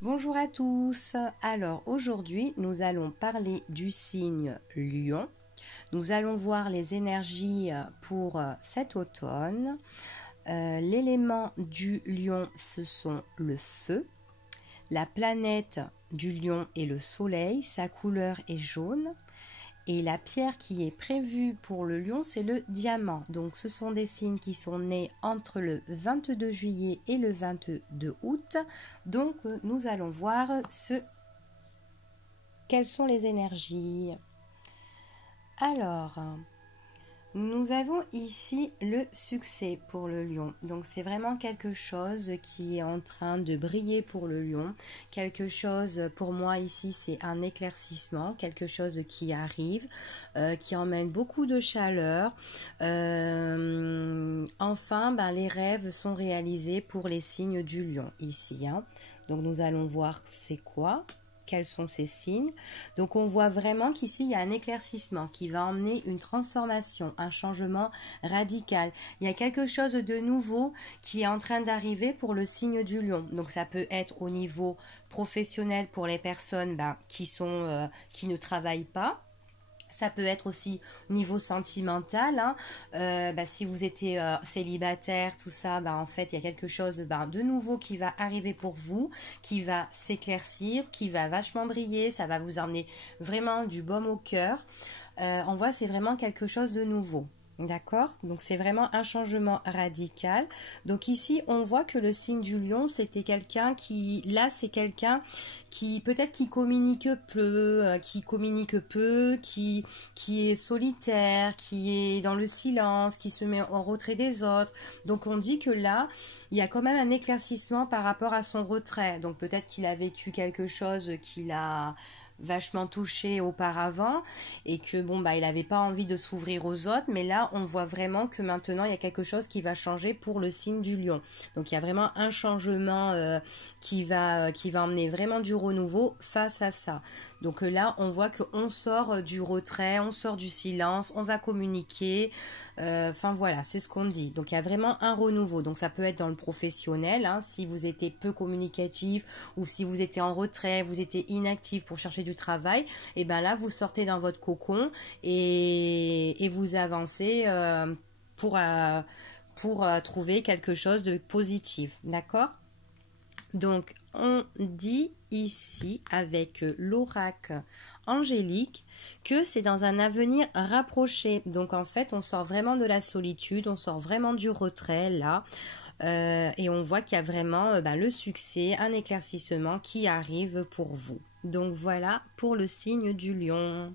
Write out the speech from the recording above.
Bonjour à tous. Alors aujourd'hui, nous allons parler du signe Lion. Nous allons voir les énergies pour cet automne. L'élément du Lion, ce sont le feu. La planète du Lion est le soleil, sa couleur est jaune. Et la pierre qui est prévue pour le lion, c'est le diamant. Donc ce sont des signes qui sont nés entre le 22 juillet et le 22 août. Donc nous allons voir quelles sont les énergies. Alors, nous avons ici le succès pour le lion. Donc c'est vraiment quelque chose qui est en train de briller pour le lion. Quelque chose, pour moi ici, c'est un éclaircissement, quelque chose qui arrive, qui emmène beaucoup de chaleur. Enfin, les rêves sont réalisés pour les signes du lion ici. Donc nous allons voir c'est quoi. Quels sont ces signes. Donc on voit vraiment qu'ici il y a un éclaircissement qui va emmener une transformation, un changement radical. Il y a quelque chose de nouveau qui est en train d'arriver pour le signe du lion. Donc ça peut être au niveau professionnel pour les personnes qui ne travaillent pas. Ça peut être aussi au niveau sentimental, si vous étiez célibataire, tout ça, en fait, il y a quelque chose de nouveau qui va arriver pour vous, qui va s'éclaircir, qui va vachement briller, ça va vous emmener vraiment du baume au cœur. On voit c'est vraiment quelque chose de nouveau. D'accord? Donc c'est vraiment un changement radical. Donc ici, on voit que le signe du lion, c'était quelqu'un qui, là, c'est quelqu'un qui peut-être qui communique peu, qui est solitaire, qui est dans le silence, qui se met en retrait des autres. Donc on dit que là, il y a quand même un éclaircissement par rapport à son retrait. Donc peut-être qu'il a vécu quelque chose qu'il a vachement touché auparavant et que il n'avait pas envie de s'ouvrir aux autres, mais là on voit vraiment que maintenant il y a quelque chose qui va changer pour le signe du lion. Donc il y a vraiment un changement qui va emmener vraiment du renouveau face à ça. Donc là on voit qu'on sort du retrait, on sort du silence, on va communiquer, enfin voilà, c'est ce qu'on dit. Donc il y a vraiment un renouveau. Donc ça peut être dans le professionnel, si vous étiez peu communicatif ou si vous étiez en retrait, vous étiez inactif pour chercher du travail, et là vous sortez dans votre cocon et vous avancez pour trouver quelque chose de positif, d'accord? Donc on dit ici avec l'oracle angélique que c'est dans un avenir rapproché. Donc en fait on sort vraiment de la solitude, on sort vraiment du retrait là. Et on voit qu'il y a vraiment le succès, un éclaircissement qui arrive pour vous. Donc voilà pour le signe du lion.